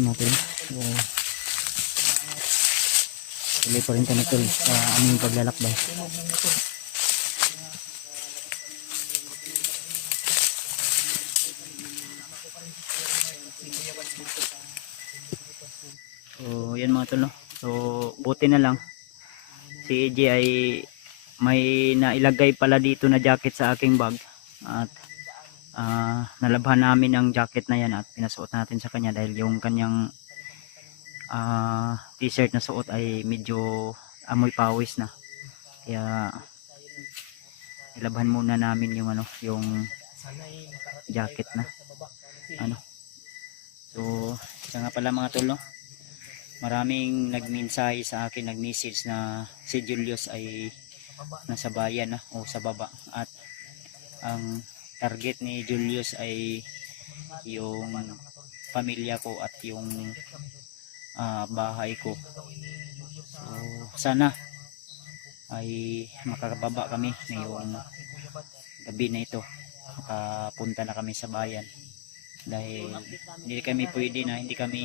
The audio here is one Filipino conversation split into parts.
natin. So, tuloy pa rin kami tol sa aming paglalakbay. So yan mga tol, no? So buti na lang si AJ ay may nailagay pala dito na jacket sa aking bag, at nalabhan namin ang jacket na yan at pinasuot natin sa kanya dahil yung kanyang t-shirt na suot ay medyo amoy pawis na, kaya ilabhan muna namin yung yung jacket na So siya nga pala mga tol, no? Maraming nagmensahe sa akin, nag-message na si Julius ay nasa bayan na o sa baba, at ang target ni Julius ay yung pamilya ko at yung bahay ko. So sana ay makakababa kami ngayong gabi na ito, makapunta na kami sa bayan, dahil hindi kami pwede na hindi kami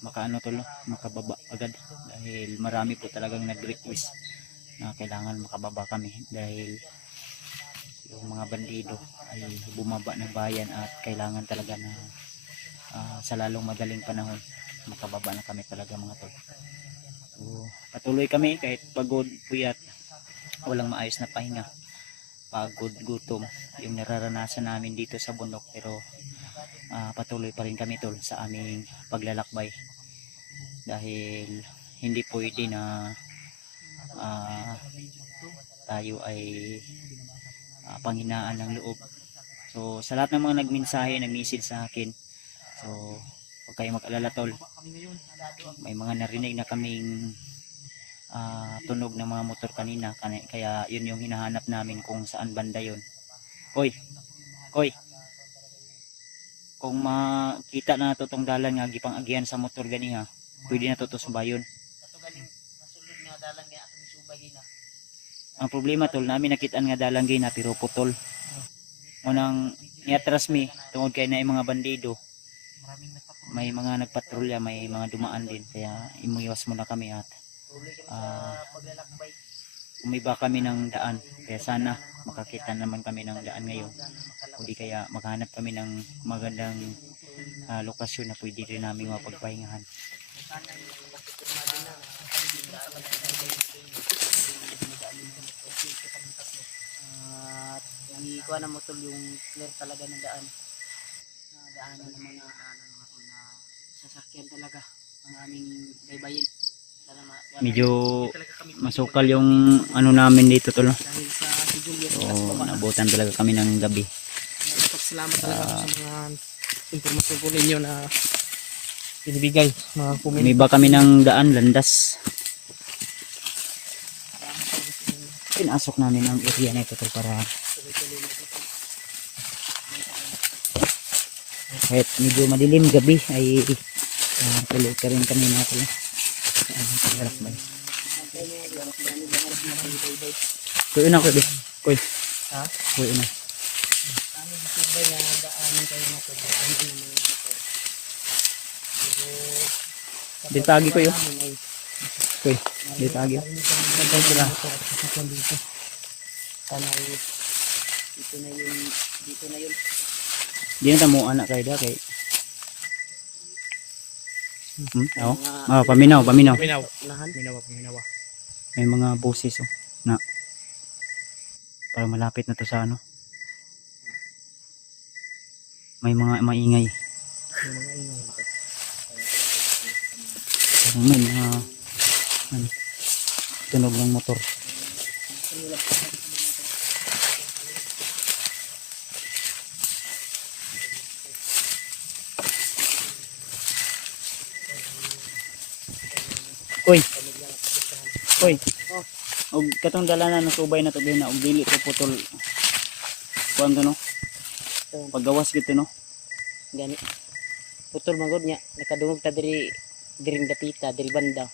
makababa agad, dahil marami po talagang nag-request na kailangan makababa kami dahil yung mga bandido ay bumaba ng bayan at kailangan talaga na sa lalong madaling panahon makababa na kami talaga mga tol. So patuloy kami kahit pagod, puyat, walang maayos na pahinga, pagod, gutom yung nararanasan namin dito sa bundok, pero patuloy pa rin kami tol sa aming paglalakbay, dahil hindi pwede na tayo ay panghinaan ng loob. So sa lahat ng mga nagmensahe, nag-message sa akin, so huwag kayong mag-alala tol, may mga narinig na kaming tunog ng mga motor kanina, kaya yun yung hinahanap namin kung saan banda yun. Koy kung makita na to tong dalan nga gipang agihan sa motor ganiha, pwede na to subayon. Ang problema tol, namin nakitaan nga dalang gina pero putol. Unang niatras mi tungod kay na mga bandido, may mga nagpatrolya, may mga dumaan din, kaya imuiwas muna kami at umiba kami ng daan, kaya sana makakita naman kami ng daan ngayon, hindi kaya maghanap kami ng magandang lokasyon na pwede rin namin mapagpahingahan. Ikuha na mo tol yung clear talaga ng daan, daanan ng mga sasakyan talaga ang aming baybayin. Medyo masukal yung namin dito tol, no? So nabutan talaga kami ng gabi. Salamat talaga sa mga impormasyon po ninyo na binibigay, mga comment. Umiba kami ng daan, landas. Pinasok namin ang area na ito tol, para kahit medyo madilim gabi ay tuloy ka rin kami mga tol. Kuy na kuy. Kuy. Ha? Kuy na. Dito pagi ko yo. Kuy, dito pagi. Saan sila? Dito na yun. Di na tamo anak kay da kay. Paminaw. May mga boses na para malapit na to sa may mga maingay. May mga tunog ng motor. Koy. Og katong dalanan ng subay na to gina og dili to putol. Kuan to no? Paggawas gito no. Gani. Putol magod nya, nakadungog ta diring dapita, diri banda.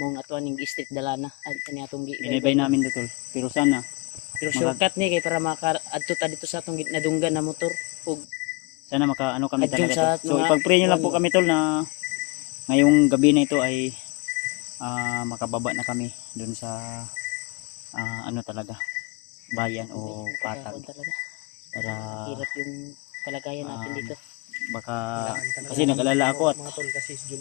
Mong atuan ning street dalana ad kani atong ginibay namin dito. Pero sana shortcut ni kay para maka adto ta dito sa atong nadunggan na motor ug Sana maka ano kami Adjun talaga sa tol. So mga ipag-pray nyo lang po buwan. kami tol na ngayong gabi na ito ay makababa na kami dun sa ano talaga bayan o patag Nakakakuan talaga. para Hirap yung kalagayan natin dito. baka kasi nag-alala ako at mga tol kasi si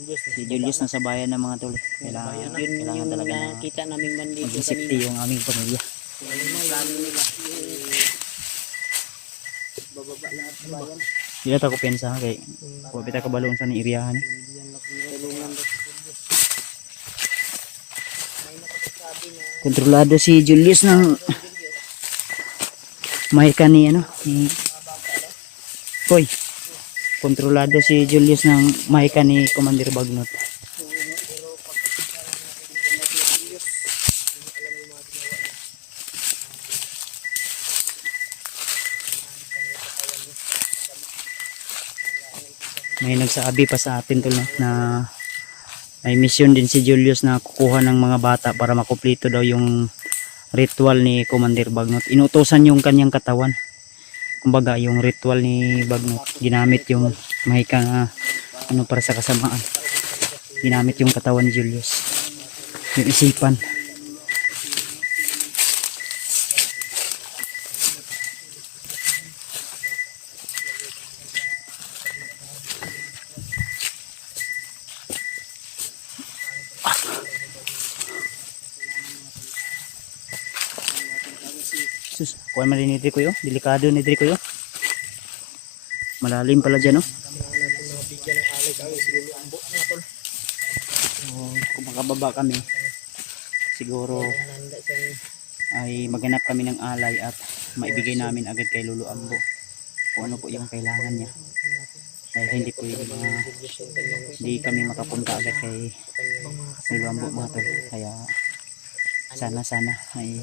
Julius nasa bayan ng mga tol. Kailangan, Yun kailangan yung talaga na nakita naming bandito maging safety kanina. yung aming pamilya. Plano nila bababa lahat sa bayan. Hindi na ako pensa kay kapit ka balon sa ni iriyahan. Tulungan daw si Julius. May nakapagsabi na Kontrolado si Julius ng mahika ni ano ni Koy. Kontrolado si Julius ng mahika ni Commander Bagnot. May nagsabi pa sa atin tol na may mission din si Julius na kukuha ng mga bata para makumpleto daw yung ritual ni Commander Bagnot. Inutusan yung kanyang katawan. Kumbaga yung ritual ni Bagnot ginamit yung mahika ano para sa kasamaan. Ginamit yung katawan ni Julius. Yung isipan. Sus, kuha man rin ni Dri ko yun. Delikado ni Dri ko yun. Malalim pala dyan, no? Kung makababa kami, siguro ay maghanap kami ng alay at maibigay namin agad kay Lolo Ambo kung ano po yung kailangan niya. Dahil hindi po yung hindi kami makapunta agad kay Lolo Ambo mga tol. Kaya sana ay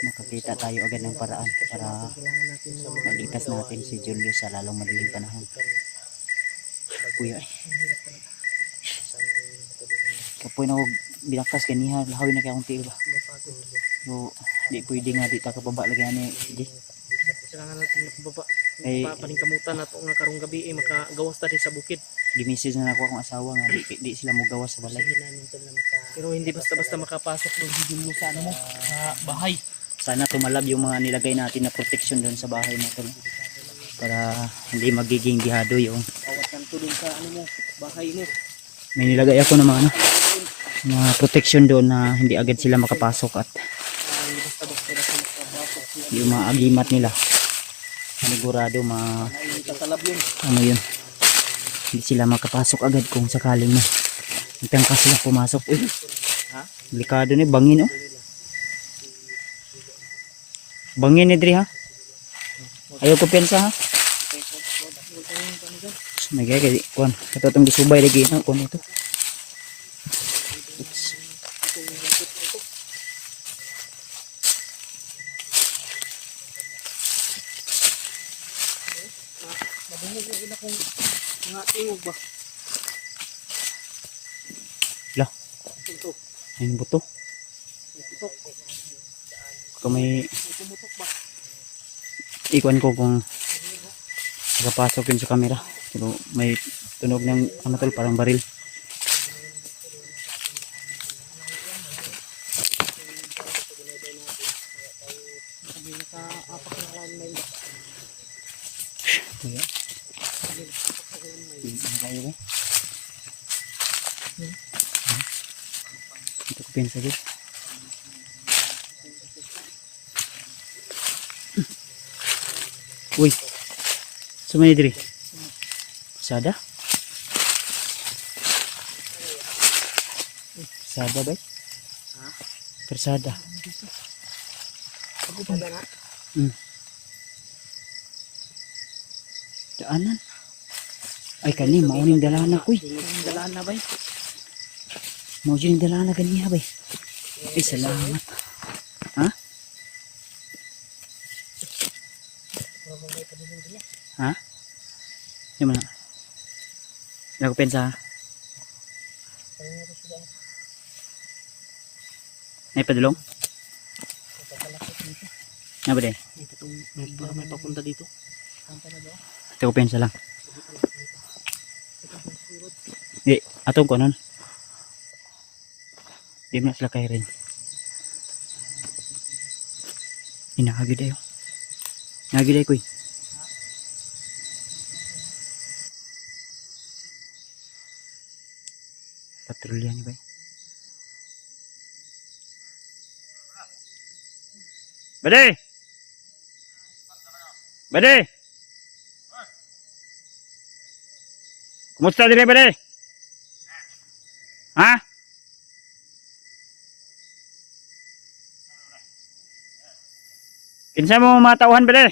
makakita tayo agad ng paraan para maligtas natin si Julius sa lalong madaling panahon. Kuya kapoy na huwag binakas kaniha lahawin na kaya akong tiil ba so di pwede nga di ta kababa lagi ani di kailangan natin nakababa ay paningkamutan na nga karong gabi makagawas tadi sa bukid gimisage na ako akong asawa nga di sila mo gawas sa balay pero hindi basta-basta makapasok ng Julius sa ano mo sa bahay. Sana tumalab yung mga nilagay natin na protection doon sa bahay mo tol para hindi magiging dihado yung Bawat kanto dun sa ano mo bahay mo. may nilagay ako ng mga ano mga protection doon na hindi agad sila makapasok at Hindi basta-basta na makapasok yung mga agimat nila panigurado tatalab yun. ano yun hindi sila makapasok agad kung sakaling mo itangka sila pumasok delikado ni bangin bangin ni Dri ha ayaw ko pensa ha nagaya kaya kuhan katotong disubay lagi na kuhan ito Mabunog yung ina kong mga tingog ba. lah Ito. ayun buto Tutok. kung may Tumutok ba. ikuan ko kung nakapasok yun sa camera pero may tunog ng ano tol parang baril Sabi nakaapak na lang may kuya ano kayo ba ito ko pensa din uy sumay diri sada sada ba persada Ako pa na. daanan ay kani mauning dalana kuy Yung dalaan na ba? mau yung dalana ganiya bay ay salamat ha ha yung mana ako pensa ha ay padulong ano ba din May papunta dito. Ito pensa lang. Di, atong ko nun. Di mo na sila kay rin. Inahagid ayo. Nagid ay koy. Patrolya ni bay. Bade! Bade! Kumusta dire bade? Ha? Kinsa mo matauhan bade?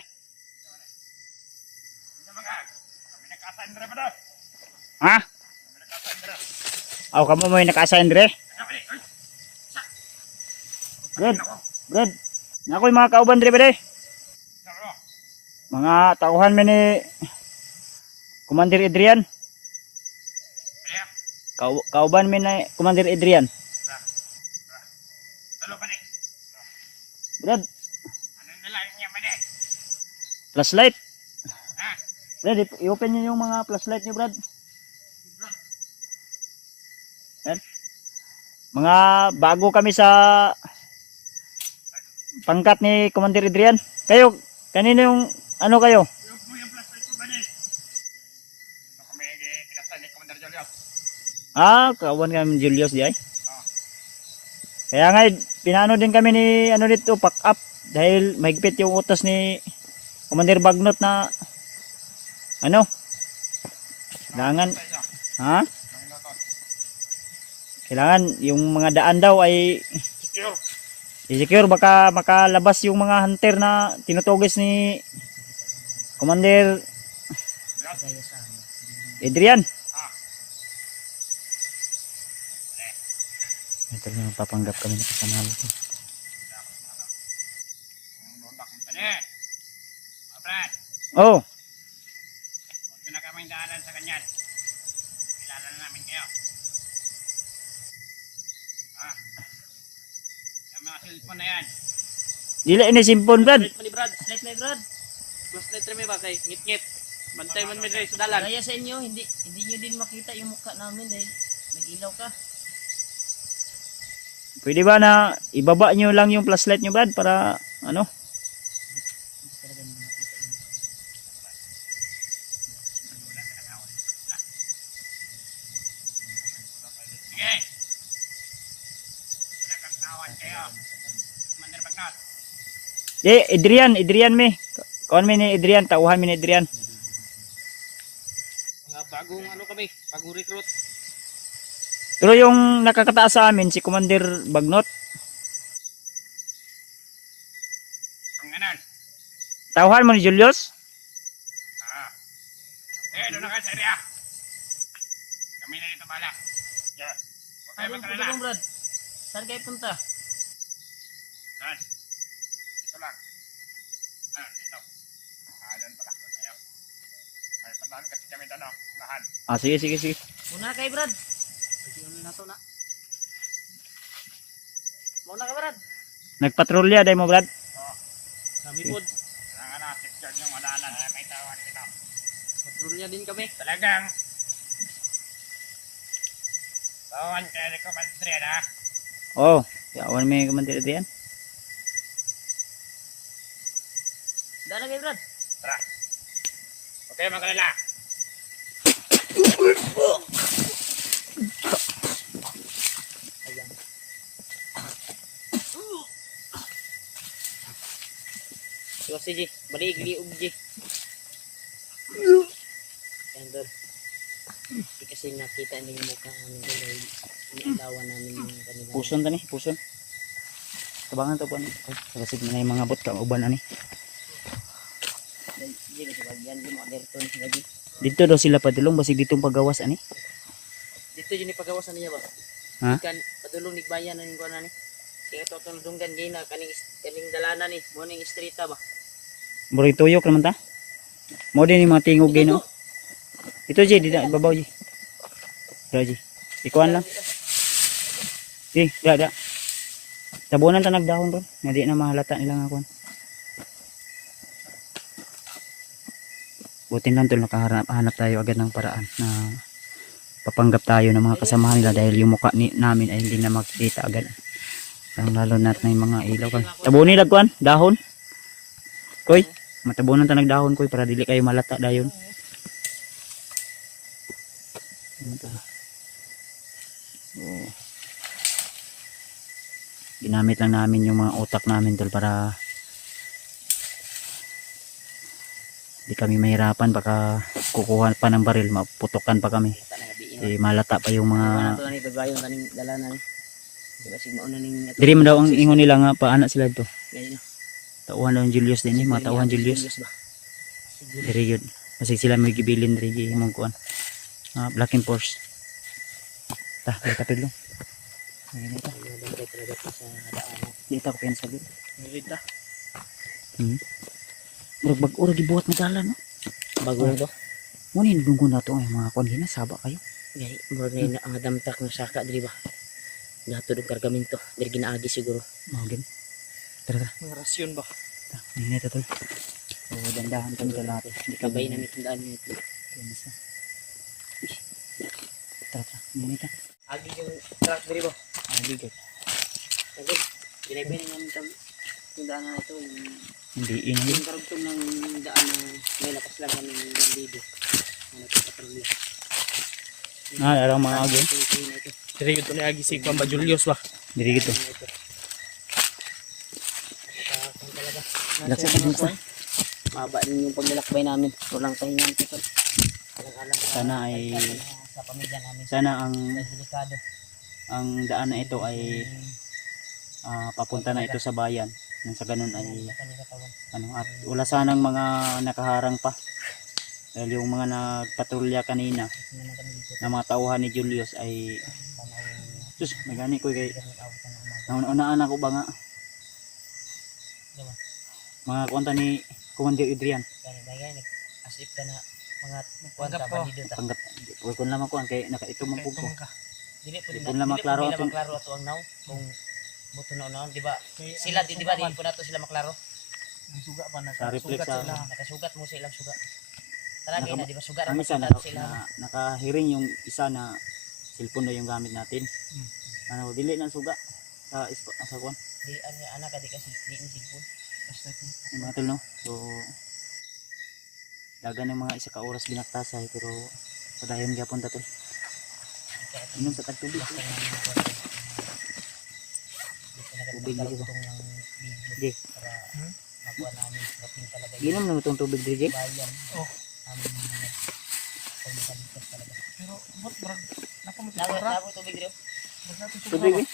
Ha? Aw kamo mo naka-assign dire? Brad. Nakoy mga kauban dire bade. Mga tauhan man ni Commander Adrian. Kauban man ni Commander Adrian. Brad. Flashlight. Brad, i-open niyo yung mga flashlight niyo, Brad. Yan. Mga bago kami sa pangkat ni Commander Adrian. Kayo, kanino yung ano kayo? Ah, kawan kami Julius di ay. Kaya nga pinano din kami ni ano dito pack up dahil mahigpit yung utos ni Commander Bagnot na ano? Kailangan ha? Kailangan yung mga daan daw ay secure baka makalabas yung mga hunter na tinutugis ni Commander Adrian. Ito na papanggap kami na kasama ko. Oh. Huwag na kaming daanan sa kanyan. Kilala na namin kayo. Yung mga cellphone na yan. Dili ini simpon, Brad. Slide ni Brad. Plus slide rin ba kay ngit-ngit. Bantay man mi sa dalan. Kaya sa inyo, hindi nyo din makita yung mukha namin dahil nag-ilaw ka. Pwede ba na ibaba nyo lang yung flashlight nyo, Brad, para ano? Sige. Wala kang tawad kayo. Commander Bagnot. Adrian me. Kawan mi ni Adrian, tauhan mi ni Adrian. Mga bagong ano kami, bagong recruit. Pero yung nakakataas sa amin si Commander Bagnot. Ang ganon. Tauhan mo ni Julius? Doon na kayo sa area. Kami na dito bala. Yeah. Huwag kayo magkalala. Brad. Saan kayo punta? Doon. Dito lang. Dito. Doon pala. Ayaw. May pandahan kasi kami doon. Unahan. Ah, sige. Muna kayo, Brad. Pag-iunan na to na. Muna ka, Brad. Nagpatrolya day mo, Brad. Kami pod. Kailangan na secure yung madaanan. May tawan dito. Patrolya din kami. Talagang tawan kayo ni Commander ha. Oh, kawan mi Commander Adrian. Daan na kayo, Brad. Tara. Okay, magkalala. So, sige, balik liog, G. Yan doon. Kasi nakita niyo yung mukha namin doon dahil inilawan namin yung kanila. Puson tani, puson. Tabangan to po ni. Kasi na yung mga bot ka uban ani. Sige, sabagyan yung mga derton lagi. Dito daw sila padulong basig ditong pagawas ani. Dito yun ipagawasan niya ba? Ha? Ikan padulong ni bayan na ko na ni. Kaya totoo dunggan gina kaning dalanan ni mo ning streeta ba. Murag tuyok naman ta. Mo din yung mga tingog gino. Ito Ji, di na ibabaw Ji. Dra Ji. Ikuan lang. Ji, da. Tabunan ta nagdahon ron. Nga di na mahalata nila nga kuan. Buti lang tol, nakahanap tayo agad ng paraan na papanggap tayo ng mga kasamahan nila dahil yung mukha namin ay hindi na makikita agad. Lalo na't may mga ilaw kami. Tabunin lagkuan, dahon. Koy, matabunan ta nagdahon koy para dili kayo malata dayon. Oh. Ginamit lang namin yung mga utak namin tol para di kami mahirapan, baka kukuha pa ng baril, maputukan pa kami. Malata pa yung mga Ito ni pagbayong kaning dalanan ni. Diba sigmo na ning diri mo daw ang ingon nila nga paana sila to. Ganyan. Tauhan daw ang Julius din mga tauhan Julius. ba? Diri yun. Kasi sila may gibilin diri gi imong kuan. Black and Force. Ta, kapit lang. Ayun ito. Nabantay talaga to sa daan. Dito ko pensa gid. Nilita. Murag bag-ura gibuhat na dalan no. Bago na to. Munin dunggon na to ay mga kuan gina saba kayo. Gay, murag na ang damtak ng saka diri ba. Dato ng kargamento, diri ginaagi siguro. Magin. Tara tara. Mga rasyon ba? Ta, ayun ito tol. So dandahan kami sa lahat. Hindi ka Kabay na mitundaan nito. pensa. Tara tara. Ayun ito. Agi yung truck diri ba? Agigay. Kasi ginabay na namin yung daan na ito. Hindi ingay. Yung karugtong ng daan na may lakas lang kami ng bandido. Ano ito patrolya. Arang mga agin. Diri ito na agi si Pamba Julius ba? Diri gito. Laksa ka dito. Maba din yung paglalakbay namin. Walang pahingan ito. Sana ay Sa pamilya namin. sana Delikado. ang daan na ito ay papunta na ito sa bayan. Nang sa ganun ay at wala sanang mga nakaharang pa. Dahil yung mga nagpatrolya kanina na mga tauhan ni Julius ay sus, may gani ko kay nauna-unaan ako ba nga mga kwanta ni Commander Adrian. Asip ka na mga kwanta bandido ta. Panggap huwag ko naman ko kay ito mong pugo. Dili po Dili na maklaro ato ang naw kung buto na di ba? Sila di ba di po nato sila maklaro. Ang suga pa Sa reflex sa nakasugat mo sa ilang suga. Talagay na di ba suga ang ra isa sila. nakahiring yung isa na cellphone na yung gamit natin. Ano, dili na suga sa kwan. Di anak ka di kasi di ni sigpon. Basta ito. Yung mga tol, no? So dagan ng mga isa ka oras binaktasay pero padayon gyapon ta tol. Inom sa tagtubig. Tubig dito ba? Di. Para makuha namin dating talaga Ginom na itong tubig dito. bayan. Pagkakalipas talaga. Pero what brad? Nako tubig dito. Tubig eh.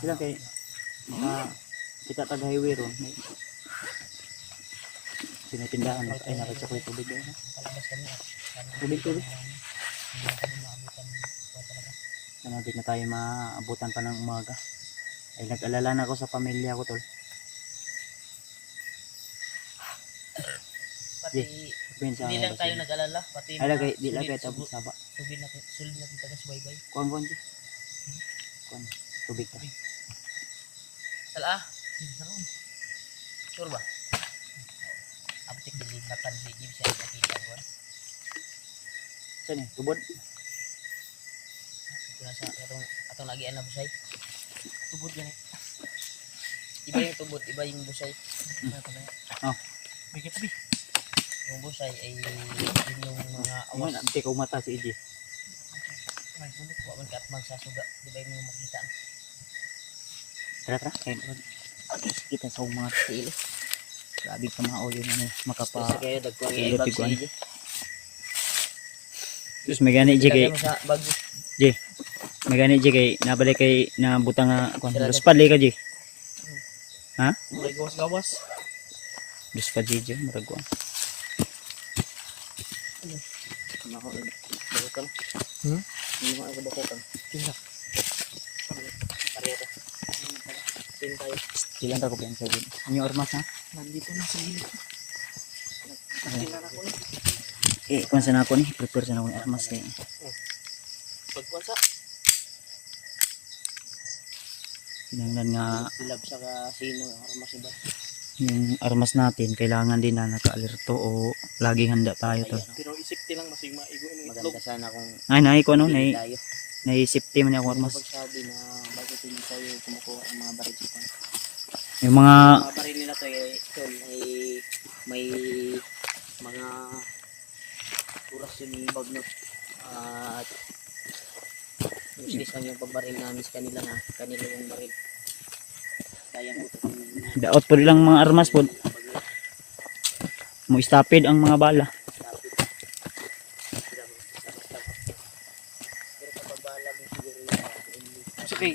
Sila kay kita tag highway ron. Sinatindahan ay nakita ko yung tubig doon. Palabas kami at Tubig. hindi kami maabutan ko talaga. Sana di na tayo maabutan pa ng umaga. Ay nag-alala na ako sa pamilya ko tol. Pati Pensa hindi lang tayo nag-alala, pati ay lagay di lagay ta saba. Sulit natin taga subaybay. Kuan tubig ta. Tala. Sure ba? Aptik dilingatan si Jib siya nakita ko. Saan eh? Tubod? Nasa atong lagi na busay. Tubod yan eh. Iba yung tubod, iba yung busay. Oh. Bigit bi. Yung busay ay yun yung mga Awan, awas. amti ko mata si EJ. May bulit ko man kat magsasuga. Di ba yung makita? Tara. Kain naman. Kita sa mga sili. Grabe ka mga audio na makapa. Kasi kayo dagkuhan Ilot yung bag iguan. si EJ. Terus may gani EJ kay Ilagay mo sa bag. may gani EJ kay nabalik kay nabutang nga kuan. Luspad lay ka EJ. Ha? May gawas-gawas. Luspad EJ murag kuan. Bakukan. Hindi mo ako bakukan. Tingnan. Parehas. Tingnan tayo. Silang ta ko pensa gid. Inyo armas ha? Nandito na sa gilid. Tingnan ako ni. Kuan sa nako ni, prepare sa nako ni armas kay. Pagkuhan sa Kinahanglan nga ilab sa kasino armas iba. yung armas natin kailangan din na naka-alerto o laging handa tayo tol. Pero isipti lang masig maigo yung Maganda sana kung Ay nai ko ano pili nai tayo. nai-safety man ako Ano armas. pagsabi na bago pili tayo kumukuha ng mga baril dito. Yung mga Mga baril nila to eh, tol, ay may mga oras yun yung bag no. At useless lang yung pagbaril namin sa kanila na kanila yung baril. Sayang ito kung daot po lang mga armas po. Mo istapid ang mga bala. Sa kay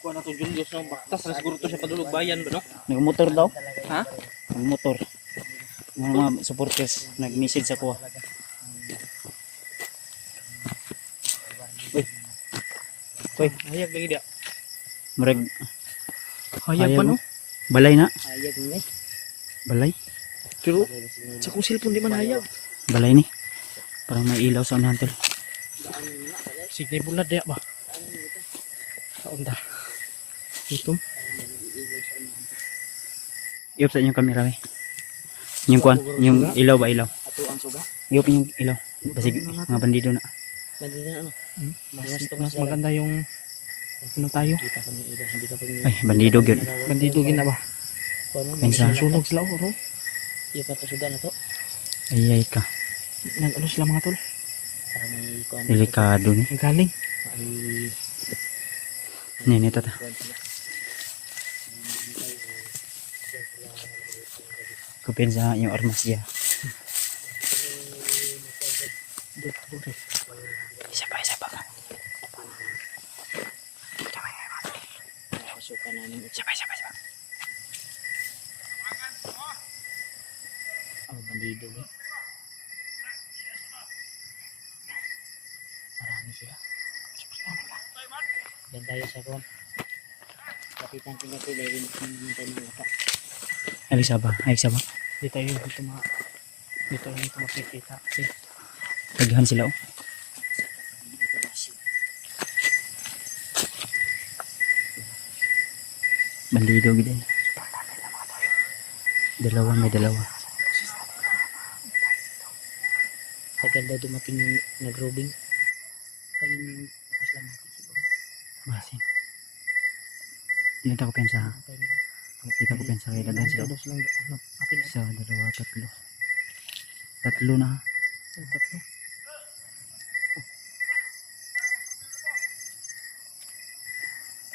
kuha na to Julius no, baktas na siguro to siya padulog bayan ba no? Nagmotor daw. Ha? Nagmotor. Yung mga supporters nag-message sa kuha. Uy, Hayag lagi dia. murag Hayag Hayag pa no? balay na. ayag mo eh. Balay. Pero sa kung cellphone di man hayag. Balay ni. Parang may ilaw sa unahan tol. Signay bulad dia ba? Kaunta. Ito. Iyop sa inyong kamera eh. Yung kuan, yung ilaw ba ilaw? Ato ang suga. Iyop yung ilaw. Basig mga bandido na. Bandila ano? Mas maganda yung ano tayo? Kita kami ida, hindi ka pag Ay, bandido gyud. Bandido gina ba? Kuno Pensa. Sunog sila oro. iya pa to suga na to. Ayay ka. Nag-ano sila mga tol? Para may kuan. Delikado ni. Ang galing. Ay Nini tata. kuan sila. Kupin sa yung armas dia. Isa pa ka. Pasukan namin ito. Isa pa. Ang bandido. Marami sila. Dan tayo sa kuan. Kapitan sila ko dahil hindi tayo mga Ay, isa ba? Di tayo dito makikita. Kasi Taghan sila oh. Bandido gid. May dalawa. Tagal daw dumating yung nag-robing. Ayun yung paslamat siguro. Basin. Dito ko pensa. Dito ko pensa kay dagan sila. dos lang ano, akin Isa, dalawa, tatlo. Tatlo na. ang tatlo.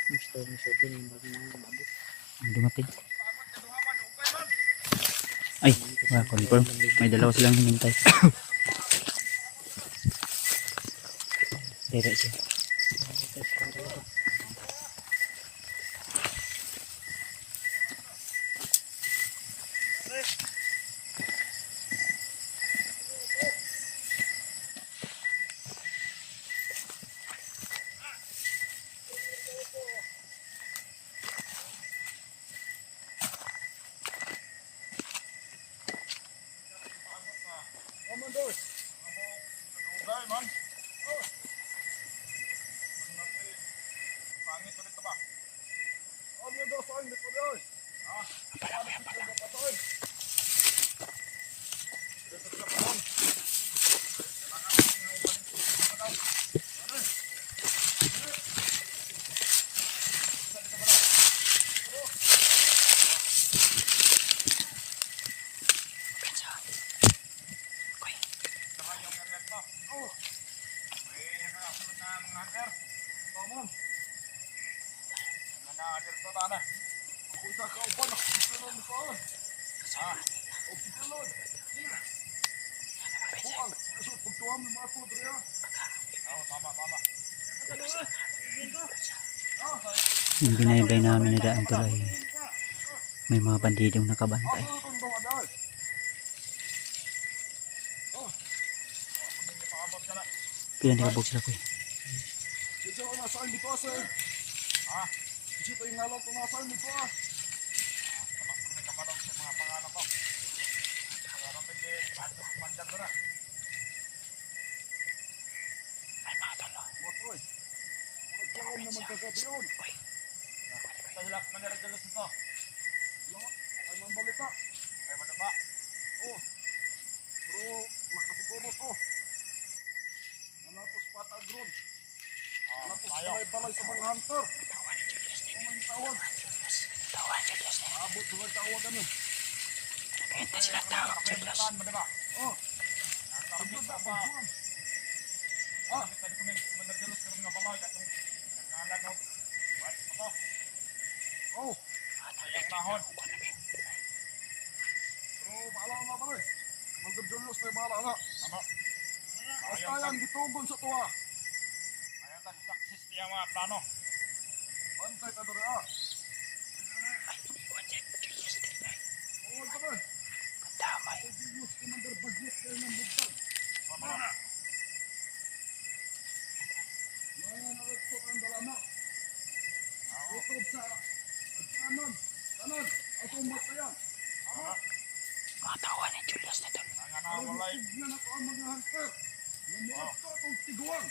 Gusto mo sa din yung bago nang umabot. Ang dumating. Ay, confirm. May dalawa silang hinintay. Dere siya. Yung binaybay namin na daan tulay, may mga bandidong nakabantay. Pila nakabog sila ko eh. Sabay sa mga hunter. Tumang tawag. Abot sa mga tawag ano. Nakahintay sila tawag, Julius. Oh. Abot na pa. Ah. Oh. Bahala na ba rin? Commander Julius na bahala na. Basta yan, gitugon sa tuwa. Ayan tayo saksis niya mga plano. Bantay ka doon ah. Oo, ka ba? Damay. Julius, Commander Bagnet kayo ng bugtag. Pamana. Ngayon, naragtok ang dalana. Utob sa agkanan. Tanan, atong matayan. Mga tawa ni Julius na doon. Ang nawalay. Tignan ako ang mga hunter. Namuat ko itong tiguan.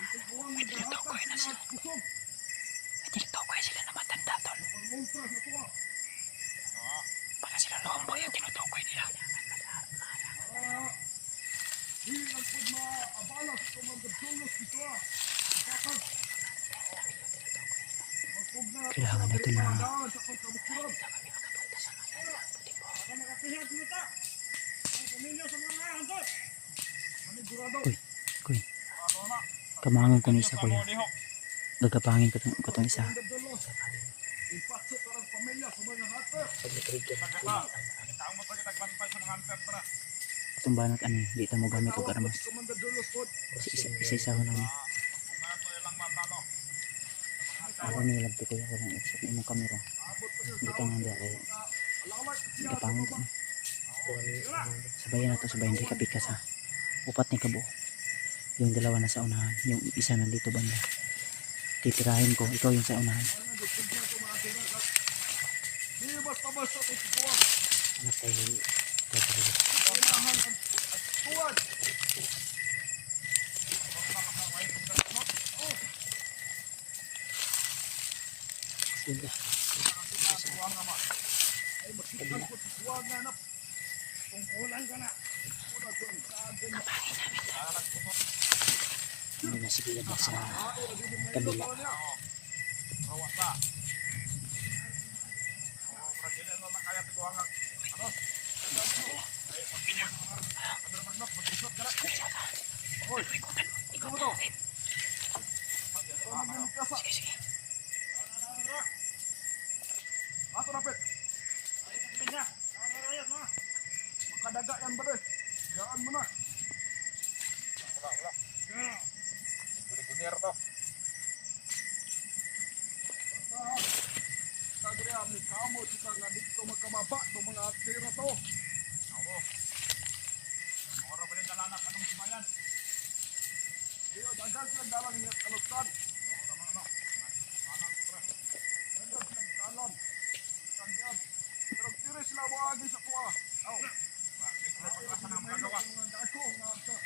Ang tiguan na dahatag sila at kusog. Tinutukoy sila na matanda doon. Pang-ultra sa tuwa. Baka sila lombo yung tinutukoy nila. Hindi lang po maabala sa Commander Julius dito ah. Kapag Kailangan natin na sa pagkabukuran. Kuy, kamangon ko ni isa kuya. Gagapangin ko tong isa. Impatso parang pamilya sa mga hunter. Taong mo tayo tagbantay sa mga hunter tara. Itong banat ano, di ta mo gamit og armas. Commander Julius po. Isa ho namin. Kung nga ito ilang matano. Ako nilab ko kuya ko lang except imong kamera. Di ka nga kay gagapangin ko. Sabayan na to, sabayan di ka pikas ha. Upat ni kabo. Yung dalawa na sa unahan, yung isa nandito banda. Titirahin ko, ikaw yung sa unahan. Di basta-basta itong tiguan. Anak tayo. Kailangan ang tuwan. Sila. Ay magkikan ko sa tuwan na na. Tungkulan ka na. Hindi na sige yan sa kabila. Ikaw to. Sige, sige. Ato napit. Makadaga yan ba doy? Yaan mo na. Bunir to. Sagre ami kamo kita nga dito magkababa ng mga tira to. Ako. Ora ba nang dalanak anong sumayan? Iyo dagan sila dalang nga kalutan. Dagan sila kalan. Tandaan. Pero tira sila buhagi sa kuha. Aw. Pagkasa ng magagawa. Ako nga sa.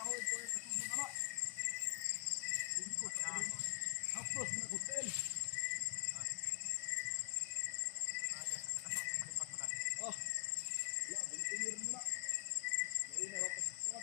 Ahoy ko yung kasunod na. Lingko sa kabila. Hapos na hotel. Oh. Ya, binigyan mo na. May na wapas ko.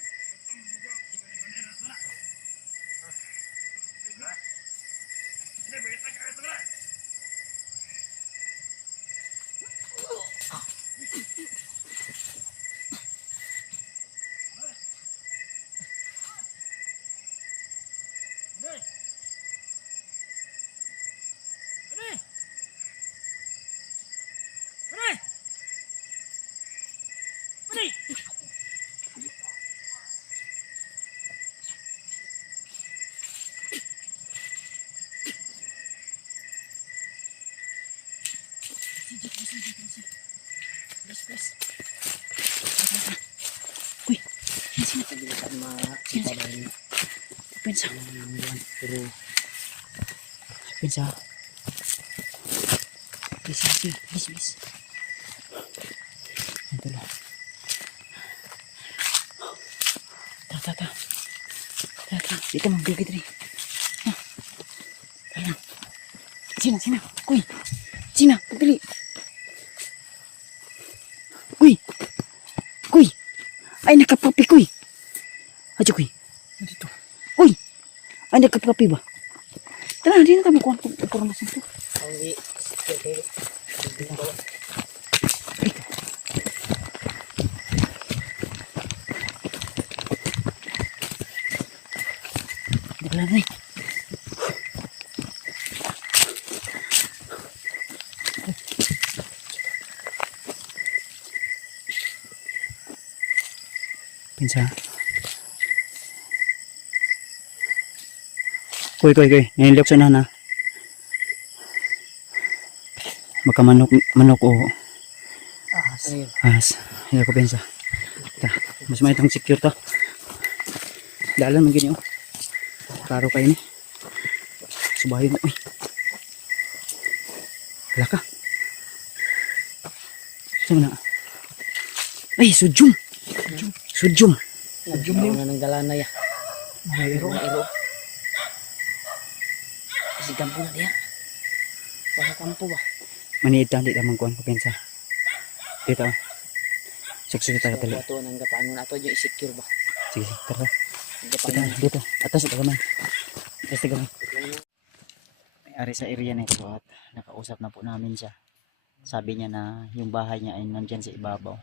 Uy, sino? Hindi ka makita dahil Pensa. pero Pensa. Please. Ito lang. Ta. Dito mag-gugit rin. Sino? Kuy. Sina, pagdali. Kuy. Kuy. Ay, nakapapi, kuy. Aja, kuy. Dito. Uy. Ay, nakapapi ba? Tara, di na kami kuha ng information to. Ang i-secure kayo. Hindi pala na eh. Pinsa. Kuy. Nanilok sa na. Makamanok o Ayun. as. Hindi ko pinsa. Ta, mas may itong secure to. Dalan mo gini oh. Klaro kayo ni. Subahin mo. Uy. Wala ka. Saan na? Ay, sudyum. Sudyum. Nagjumaw na ng galana ya. Mayroon. Iro. Kasi kampo na diya. Baka kampo ba? Maniid ta, di naman kuhan ko pinsa. Dito oh. Saksulit ka tali. Ato nang gapaangon ato yung i-secure ba? Sige, tara. Dito, Gapaangon. dito. Atas ito gamay. Atas ito gamay. May ari sa area nito at nakausap na po namin siya. Sabi niya na yung bahay niya ay nandyan sa ibabaw.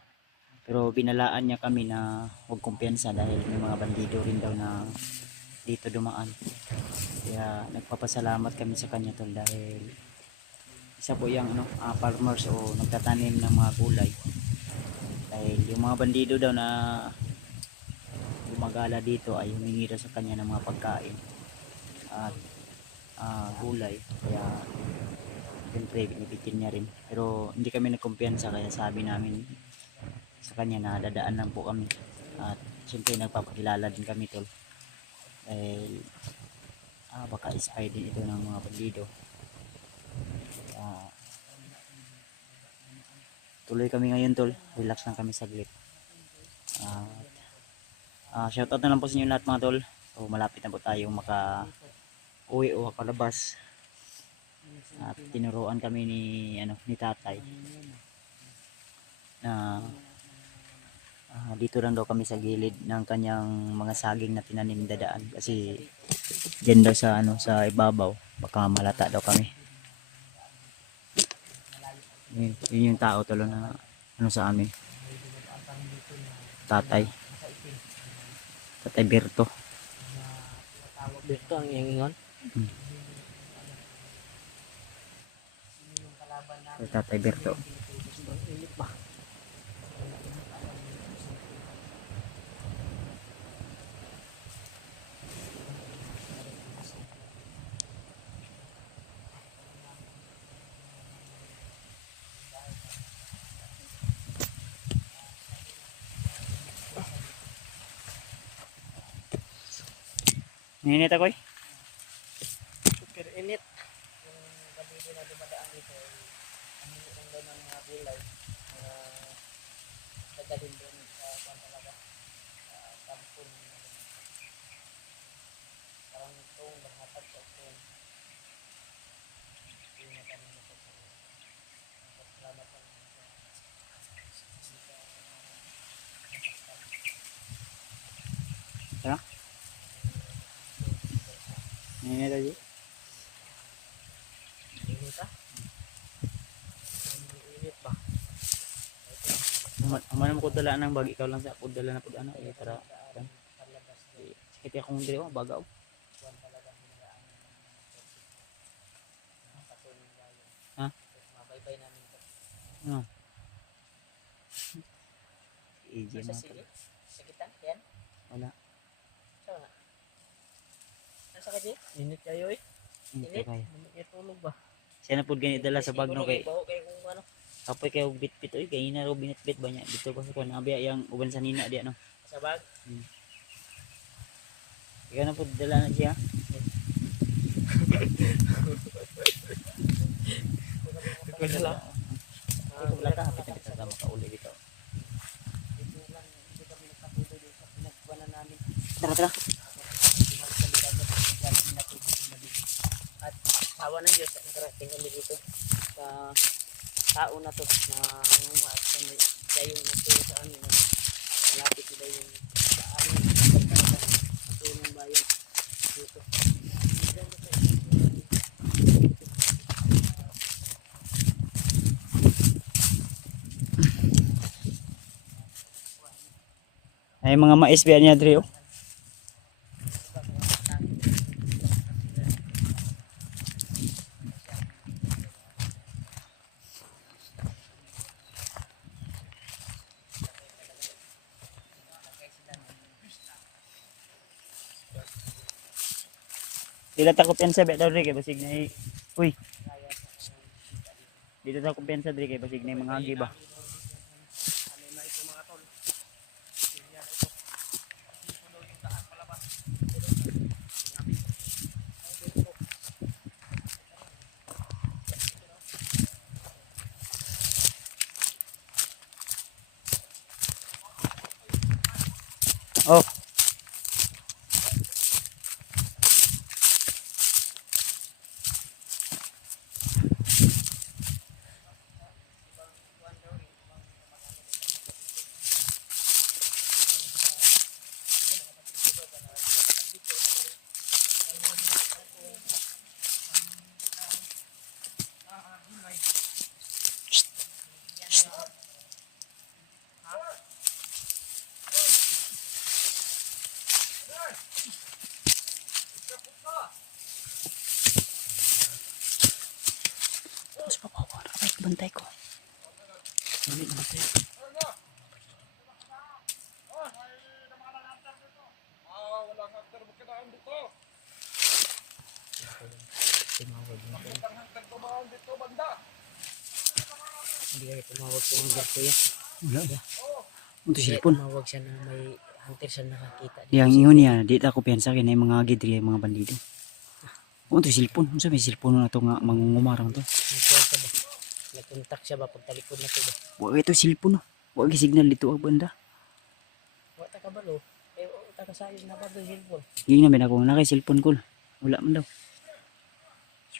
Pero binalaan niya kami na huwag kumpiyansa dahil may mga bandido rin daw na dito dumaan. Kaya nagpapasalamat kami sa kanya tol dahil isa po yung farmers o nagtatanim ng mga gulay. Dahil yung mga bandido daw na gumagala dito ay humingi daw sa kanya ng mga pagkain at gulay. Kaya siyempre binibigyan niya rin. Pero hindi kami nagkumpiyansa kaya sabi namin sa kanya na dadaan lang po kami. At siyempre nagpapakilala din kami tol. Dahil baka spy din ito ng mga bandido. Tuloy kami ngayon tol. Relax lang kami saglit. Shoutout na lang po sa inyo lahat mga tol. So, malapit na po tayong maka uwi o palabas. At tinuruan kami ni tatay na dito lang daw kami sa gilid ng kanyang mga saging na tinanim dadaan kasi diyan daw sa sa ibabaw baka malata daw kami. Yun yung tao tolo na sa amin. Tatay Berto. Dito ang ingon. Tatay Berto. Ninit ako eh. Super init. Yung kabili na dumadaan dito, ang lang daw ng mga gulay. Dadalhin doon sa kwan talaga. Kampun. Parang itong berhatag sa itong. Hindi na kami nito. Salamat lang. Tara. Ninit ako eh. Init ah. Init ba? Aman mo ko dala ng bag ikaw lang sa ko dala na pud tara. Sakit akong diri bagaw. Ha? Mabaybay namin ito. Ano? Easy Sa na sige. pala. Sakitan? Yan? Wala. Saan nga? Nasa ka, Jay? Init kayo eh. Init kay. Init tulog ba? Siya na pud gani dala sa bag no kay. Baho kayo kung ano. Kapoy kayo bit-bit oy kay ina ro binit-bit ba nya dito ko sa kuan abiya yang uban sa nina diya no. Sa bag? Ikaw na pud dala na siya. Ikaw na lang. Wala ka hapit na kita makauli dito. Dito lang. Hindi kami nagpatuloy doon sa pinagkuhanan namin. Tara. At tawa ng Diyos at nakarating kami dito sa tao na to na at siya yung nagturo sa amin na malapit sila yung sa amin sa ng bayan dito. Ay mga mais biya niya diri oh. Dila ta kumpiyansa ba daw diri kay basig na uy. Dito ta kumpiyansa diri kay basig na mga agi ba. Oh. Mas papawa na kahit bantay ko. Balik na bantay. Wala nga ter magkadaan dito. Tumawag na po. Hanggang tumahan dito banda. Hindi kayo tumawag po ng barko yan. Wala ba? Unto silpon. Tumawag siya na may hunter siya nakakita. Yang ingon niya di ta kumpiyansa kay na mga agi diri mga bandido. Unto silpon, unsa may silpon na to nga mangungumarang to. Nagkuhan siya ba? Nagkontak siya ba pag talikod na to ba? Wa ito silpon no. Wa gi signal dito ang banda. Wa ta kabalo. Ta kasayo na ba doon hilpon? Ging na ben ako na kay silpon ko. Wala man daw.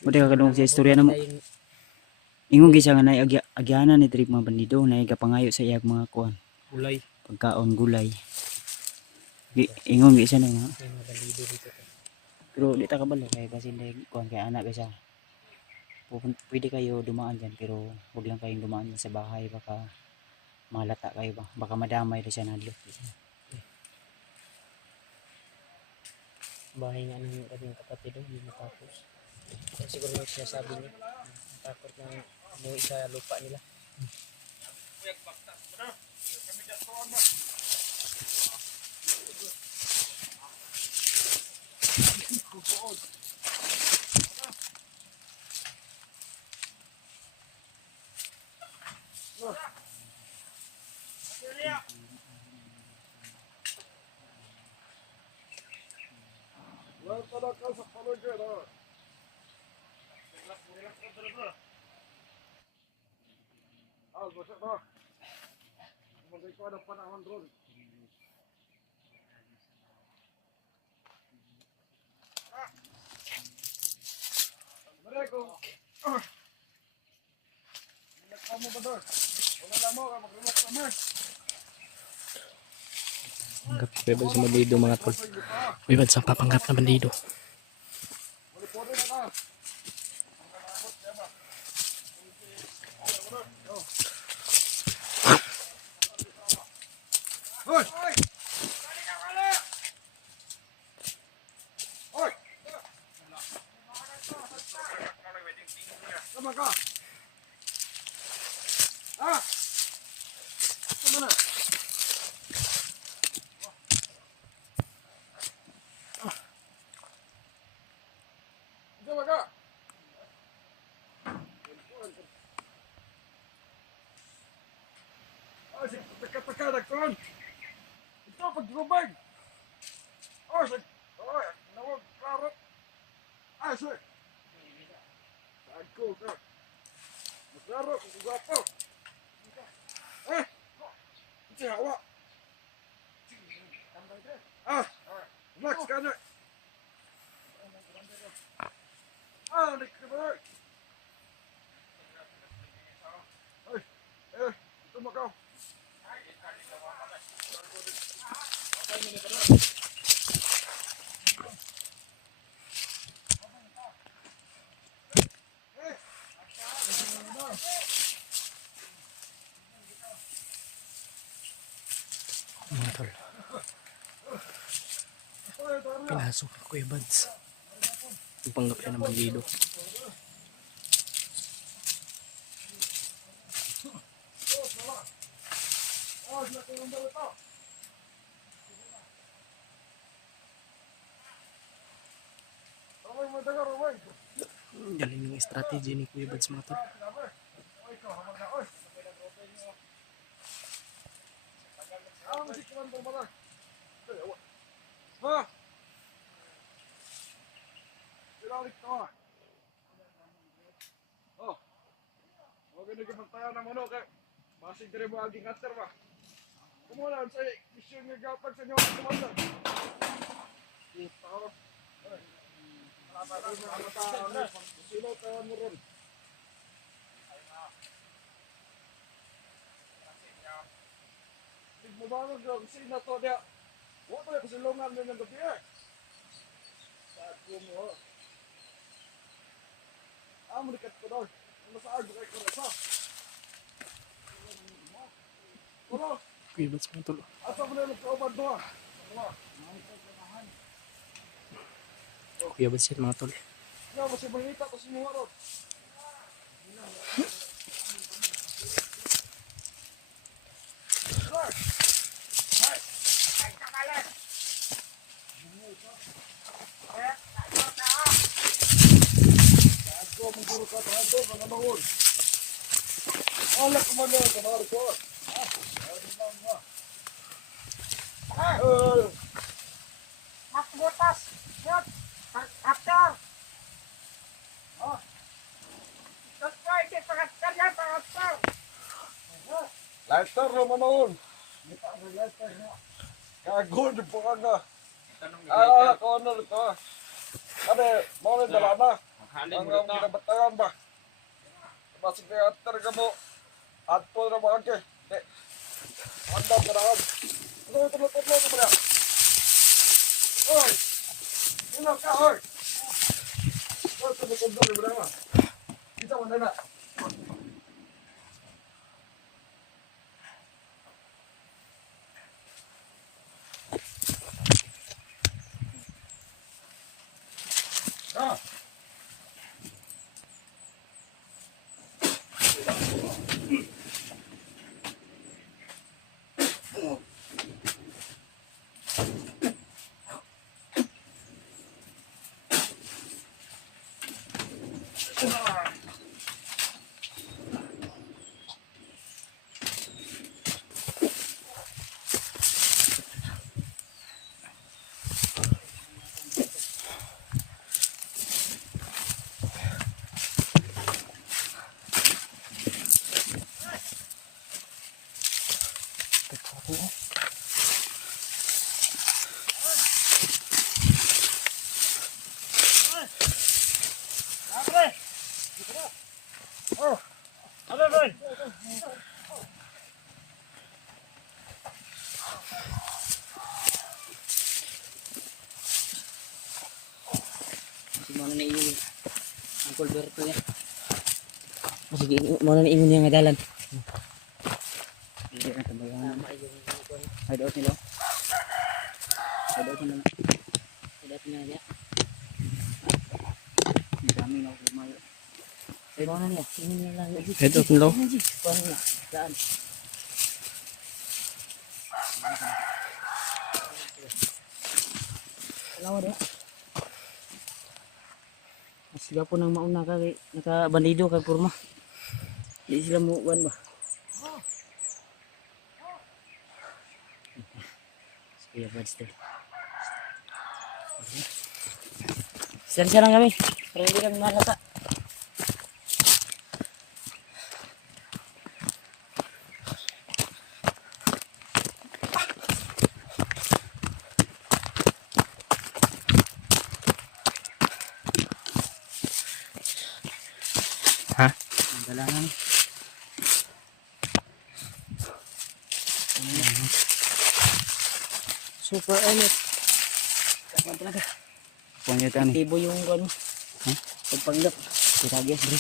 Pwede ka kadung sa istorya na mo. Ingon gisa nga nay agyana ni trip mga bandido nay gapangayo sa iyang mga kuan. Ulay. Pagkaon gulay. Ingon gisa na nga. May mga bandido dito. Pero di ta kabalo kay basin day kuan kay anak bisa. Pwede kayo dumaan dyan pero huwag lang kayong dumaan dyan sa bahay baka malata kayo ba baka madamay rin siya nadlo. Bahay nga ng kaming kapatid doon, hindi matapos. Kaya siguro yung sinasabi niya, takot lang umuwi sa lupa nila. Wala talaga sa palagay na. Basta ba? Magay ko ng panahon ron. Mareko. Relax mo ba doon? Wala lang mo, mag-relax kami. Panggap bebal sa bandido mga tol. Bebal sa papanggap na bandido. Malipore na ka. Hoy! Hoy! Hoy! Sama ka? Ha? Sama na? Sama ka? Ah, sige, taka-taka na kon. Ito, pag-rubag. Oh, sige. Oh, nawag, karot. Ah, sige. Sagko ka. Maglaro, kung gwapo. Eh? Ito, hawa. Ah, relax ka na. Ah, nakikibar. Mga tol. Pinasok ng Kuya Buds. Yung panggap siya ng bandido. Galing ng strategy ni Kuya Buds mga tol. Ha? Sinalik ka ba? Oh. Huwag ka nagkapantayan ng manok eh. Masig ka rin mo aging aster ba? Kumulan sa mission nga gatag sa inyo ang kumandan. Tao. Sino tawan mo ron? Tigmabangon ka kung sino to niya. Huwag mo yung kasilungan mo ng gabi eh. Saad ko mo. Manikat ko doon. Masaag kay Kurasa. Ano? Kuya Buds mga tol. Asa mo na yung kauban doon? Kuya Buds yan mga tol. Nga, masih mangita ko sinuha ron. Ako, maguro ka, tago, mga mahon. Alak mo na, kamari ko. Mas butas. Yun. After. Oh. That's why it's after. Lighter na manahon. Kagod po ka nga. Ako ano ito. Ano, mga na dala na. Ang ginabatagan ba? Masig na atar ka mo. Ato na mga ke. Andam ka na. Ano ito na mo na. Oy! Ano ka, oy! Oy, ito na ito na. Kita mo na. Ah! Mana na ingon Uncle Berto ya. Sige, mana na ingon yang dalan. Hindi na tambayan. Ay daw nila. Ay daw nila. Ay daw nila ya. Dami na kumayo. Ay mana niya, ingon niya lang. Head out nila. Kuan na. Daan. Alaw dia. Sila po nang mauna kay naka-bandido kay kurma. Di sila mo ba? Kuya Buds din. Siya lang kami. Pero hindi kami malata. Ha? Dalangan. Super init. Kapan talaga. Kuha niyo tani. Tibo yung ano. Huh? Pagpanggap. Kita guys, bro.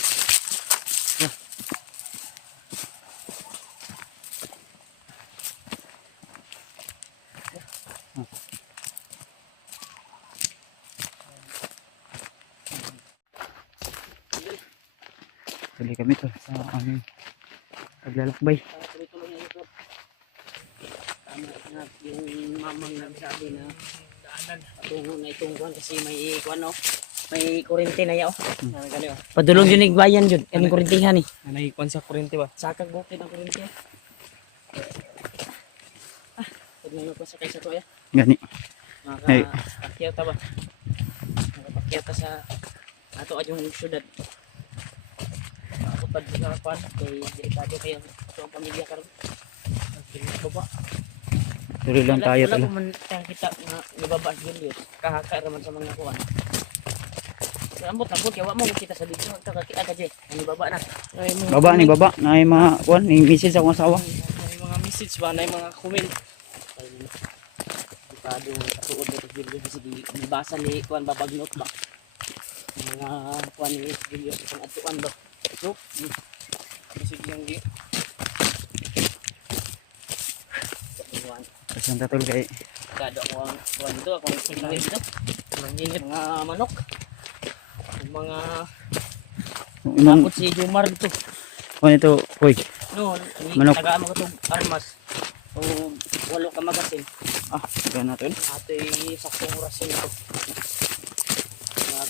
Tuloy kami to sa aming paglalakbay. Tuloy-tuloy na ito. Tama na yung mamang nagsabi na daanan. Patungo na itong kuhan kasi may kuhan no. May kurente na yaw. Padulong yun yung bayan yun. Yung kurentihan eh. Nahikuan sa kurente ba? Sakag bukid ang kurente. Ah, pag naman ko sakay sa to ya. Gani. Hey. Makakakyaw ta ba? Makakakyaw ta sa ato adyong syudad. Ako pa sa kuhan. Kay delikado kayo ito ang pamilya karon. Baba. Tuloy lang tayo Wala tala. ko man tayong kita nga nibaba ang Julius. Kahaka raman sa mga kuhan. Ambot, yawa mo kita sa video. Kita ka Jay. Ang ibaba na. Baba ni baba na ay mga kuan, ni message sa akong asawa. May mga message ba? May mga comment. Delikado kasuod ito Julius kasi nibasa ni kuhan babagnot ba. Mga kuhan ni Julius itong atuan ba. So, Message lang di. Kasi ang tatol kay Delikado ako ang kuhan dito. Ako ang singawin dito. Mga manok. Mga imong takot si Jumar dito. kuan ito, koy. No, Manok. tagaan mo itong armas. O walo ka magasin. Ah, kaya natin. Ato'y saktong orasin ito.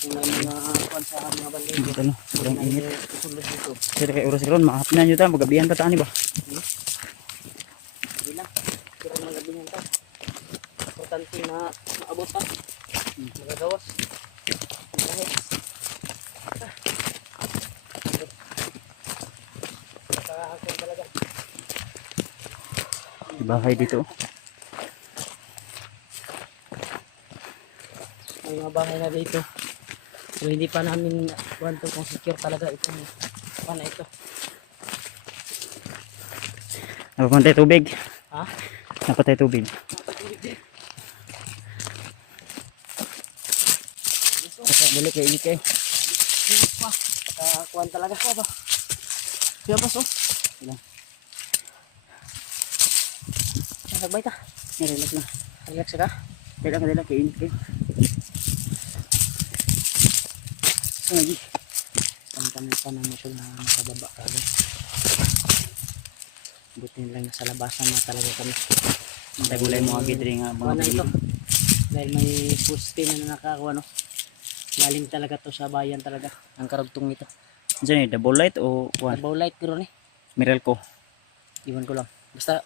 Kung may mga kuhan sa mga bandido. Dito no, sobrang init. Tusulod dito. Kasi kay oras ron, mahapinan nyo ta, magabihan pa tani ba? Hindi na. Pero magabi niyan ito. Importante na maabot pa. Magagawas. Kahit. Nakakakon talaga. Bahay dito. May mga bahay na dito. So hindi pa namin kuhan to kung secure talaga itong kuhan na ito. Napapantay tubig. Ha? Napatay tubig. Kasi balik kayo ini kayo. Kuhan talaga ko ba? Kaya ba so? Ilang. Nagbay ta. Relax na. Relax ka. Kailangan kay init kayo. Lagi. Tantan-tantan mo ito na makababa ka agad. Buti lang nasa labasan na talaga kami. Tagulay mo agad rin nga Kuha mga na ito. balido. Dahil may poste na nakakuha no. Galing talaga to sa bayan talaga. Ang karugtong nito. Diyan eh, double light o kuan? Tabaw light pero ni. Meralco. Iwan ko lang. Basta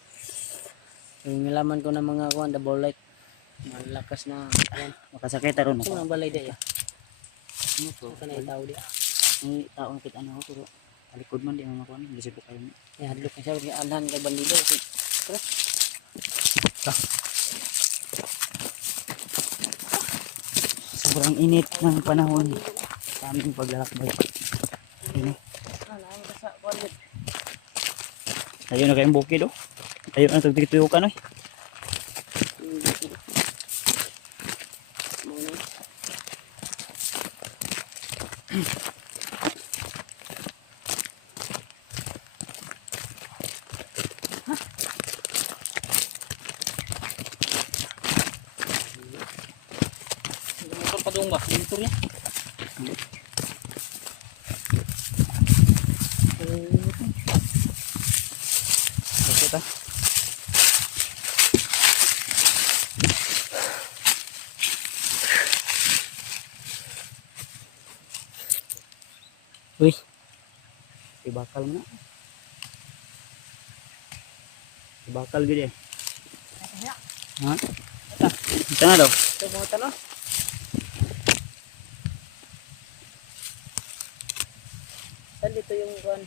yung nilaman ko ng mga kuhan, double light. Malakas na kuhan. Makasakit aron Ito ako. ang balay daya. Ano to? Ito na itaw di. May taong kita na ako pero alikod man di ang makuha ni. Lisip ko kayo. Yan, hadlok na siya. Kaya alhan kay bandido. Sobrang init ng panahon sa aming paglalakbay. Ayun. Ayun na kayong bukid oh. Ayun na tagtituyo ka no. Motor pa doon ba? Motor niya. Kita. Uy. Ibakal mo na. Ibakal gede. Ha? Ito na daw. Ito mga tanong. Saan dito yung kuhan?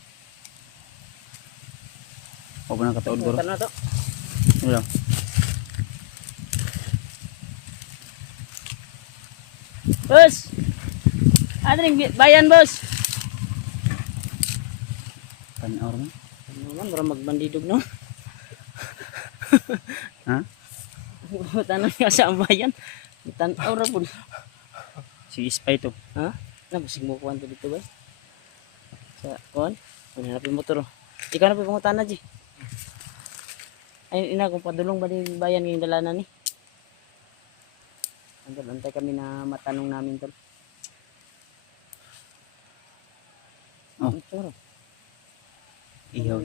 Huwag mo na kataod bro. Tanong na to. Ano daw? Boss! Ano rin bayan boss? Pan-hour mo. Ano naman, marang magbandidog no? Ha? Tanong nga sa bayan. Tanaw ra pud. Si Ispay to. Ha? Nabusig mo kuan to dito ba? Sa kuan? Hanapin mo to. Ikaw na pangutana Ji. Ay ina kung padulong ba din bayan ngayong dalanan ni? Antay kami na matanong namin tol. Oh. Ito, Ihaw.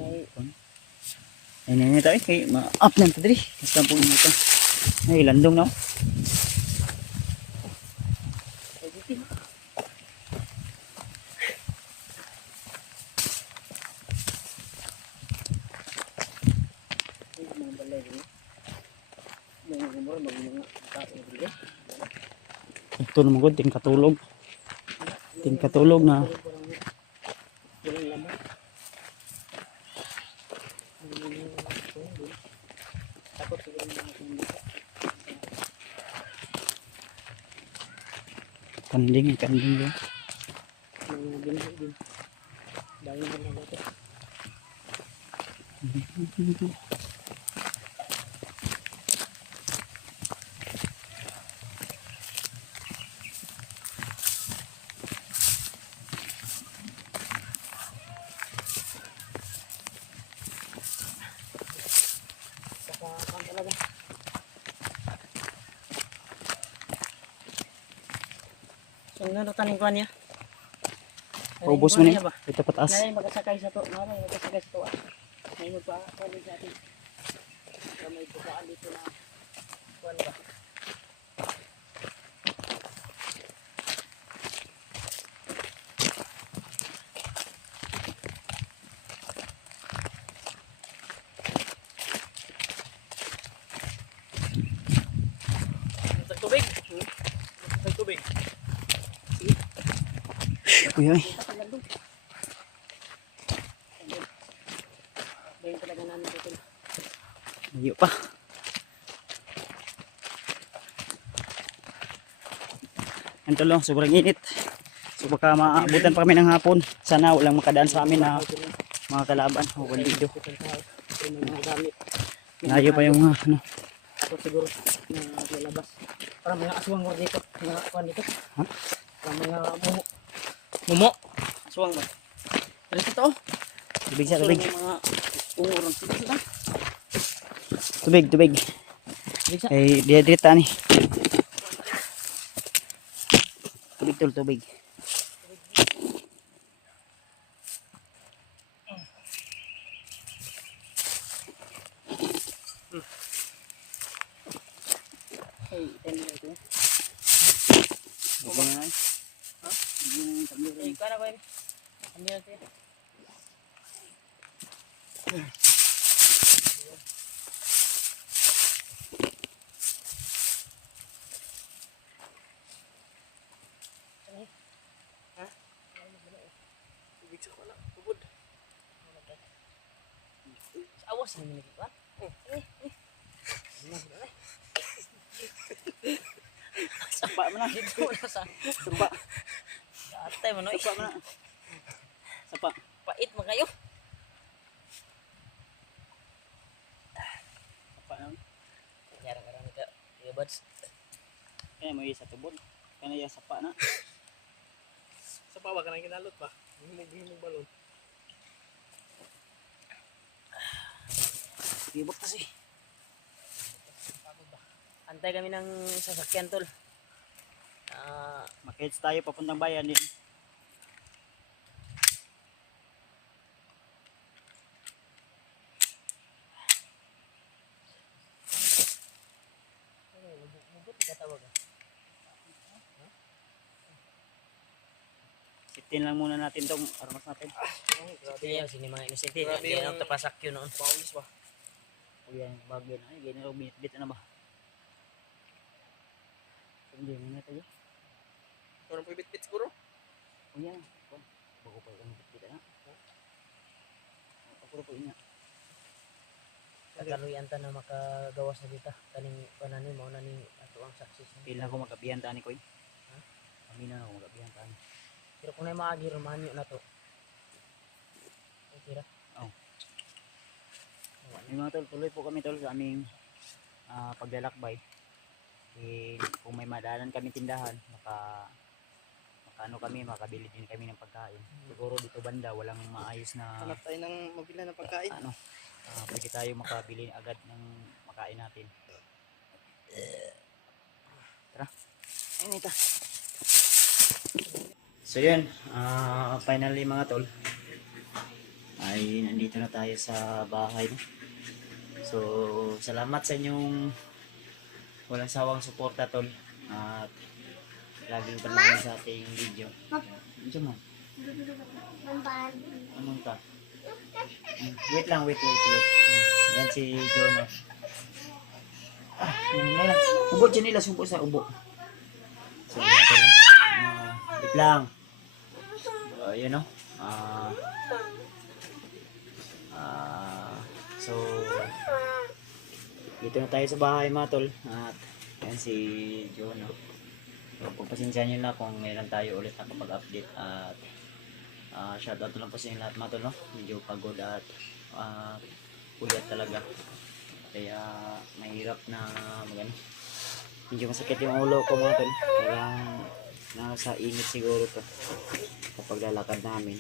Ay nene tayo kay ma-up lang to diri. Basta po ito. Ay landong na. Ito naman ko ting katulog. Ting katulog na. Kanding din. So, ano taning kuan niya? Paubos mo ni. Ito pataas. Nanay magkasakay sa to. Nanay magkasakay sa to. May magpa-kuan sa atin. May bukaan dito na kuan ba? Tubig. Tubig. Kuya. Bayan talaga namin dito. Layo pa. Ito lang, sobrang init. So baka maabutan pa kami ng hapon. Sana walang makadaan sa amin na mga kalaban o bandido. Layo pa yung mga ano. Ako siguro na lalabas. Parang mga aswang mo dito. Mga kuan dito. Ha? Parang mga mumo. Mumo? Aswang ba? Pero ito oh. Tubig siya, tubig. Mga ungurong. Sige ba? Tubig. Tubig sa. Eh, dehydrate ni. Tubig. Ay, ito ito. Okay na. Ha? Ay, kana ba ini? Ano yan ito? Tubig sa wala. Tubod. Awas ni minigit ba? Sapa mo na. Dito na sa Sapa. atay mo no. Sapa mo na. Sapa. Pait mo kayo. Sapa na. Yarang-yarang ka. Iya buds. Kaya mo isa tubod. Kaya iya sapa na. Sa pa ba ka nang kinalot ba? Himog balon. Ibok kasi. Antay kami ng sasakyan tol. Makits tayo papuntang bayan din. Mugot katawag. Sitin lang muna natin tong armas natin. Ito yan sini mga inosente. Grabe Yan yung- ang tapasakyo noon. Paulis ba? O yan, bagyo na. Ay, ganyan ako binitbit na ba? Hindi mo na tayo. Parang po bit siguro? O yan. Bago pa yung bitbit na. Ako po ina. Kakaluyan ta na makagawas na dito. Kaning panani mo na ning ato ang success. Pila ko magabihan tani ko eh. Kami na ako magabihan tani. Pero kung na maagi romanyo na to. Okay ra. May mga tol, tuloy po kami tol sa aming paglalakbay. kung may madalan kami tindahan, makabili din kami ng pagkain. Siguro dito banda walang maayos na Hanap tayo ng mabila ng pagkain. pwede tayo makabili agad ng makain natin. Tara. Ayun ito. So yun, finally mga tol, ay nandito na tayo sa bahay. So salamat sa inyong walang sawang suporta tol, at laging panoorin sa ating video. Diyan mo. Anong ka? Wait lang, wait. Yan si Jono. Ubo dyan nila, sumpo sa ubo. So, wait lang. Yun o. So, dito na tayo sa bahay mga tol. At yan si Jono. So, pagpasensyahan nyo na kung ngayon tayo ulit nakapag-update. At shoutout lang po sa inyo lahat mga tol, no? Medyo pagod at puyat talaga. Kaya mahirap na magano. Medyo masakit yung ulo ko mga tol. Parang nasa init siguro to kapag lalakad namin.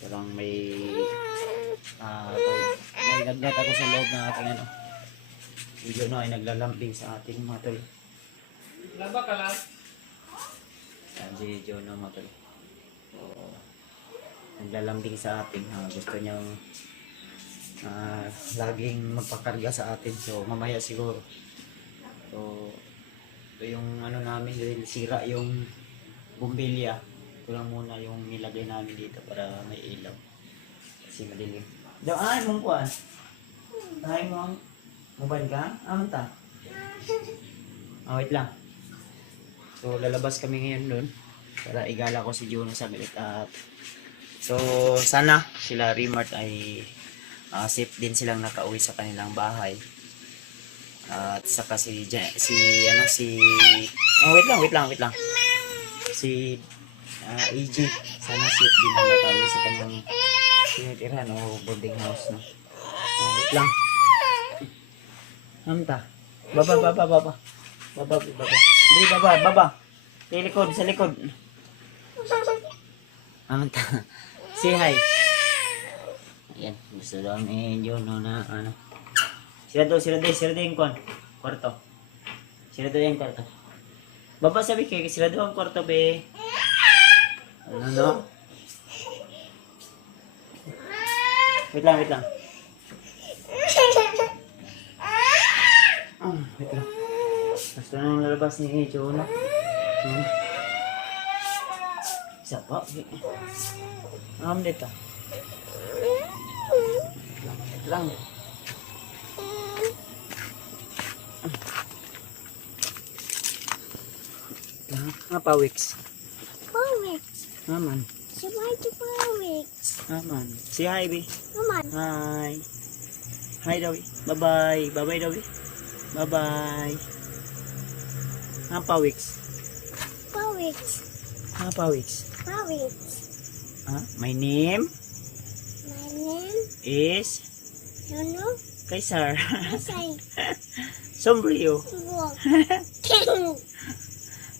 Parang may nagnat ako sa loob ng ating ano. Medyo no ay naglalambing sa ating mga tol. Laba ka lang. Yan si Jono mga tol. So, naglalambing sa atin. Gusto niyang laging magpakarga sa atin. So mamaya siguro. So ito yung ano namin, sira yung bumbilya. Ito lang muna yung nilagay namin dito para may ilaw. Kasi madilim. Ay mong kuhan. Ay mong mobile ka? Amta. Wait lang. So lalabas kami ngayon doon para igala ko si Jono sa galit. At so sana sila Remart ay safe din silang nakauwi sa kanilang bahay. At saka wait lang. Si EJ sana safe din na nakauwi sa kanilang tinitirhan o boarding house, no. Wait lang. Amta. Baba. Hindi, baba. Sa likod. Amta. Say hi. Ayan, gusto daw ni Jono na ano. Sirado yung kwarto. Sirado yung kwarto. Baba sabi kayo, sirado ang kwarto be. Ano? Wait lang. Wait lang. Gusto nang lalabas ni Jono. Isa pa. Dito. Wait lang. Pawiks. Aman. Aman. Si hi, Bi. Hi. Hi, Dawi. Bye-bye. Bye-bye, Dawi. Bye-bye. Pawiks. Pawiks. My name is Kaisar. Sombrio.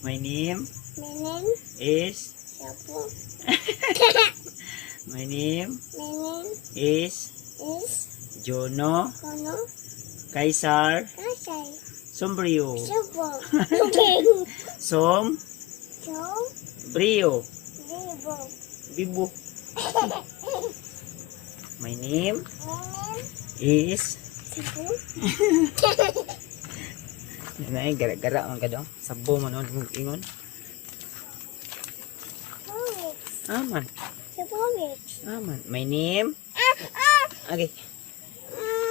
My name is my name is Jono Kaisar Sombrio. Sombrio. Bibo. My name is gara-gara ang kadong sabo man ingon. Aman. My name. Okay.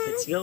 Let's go.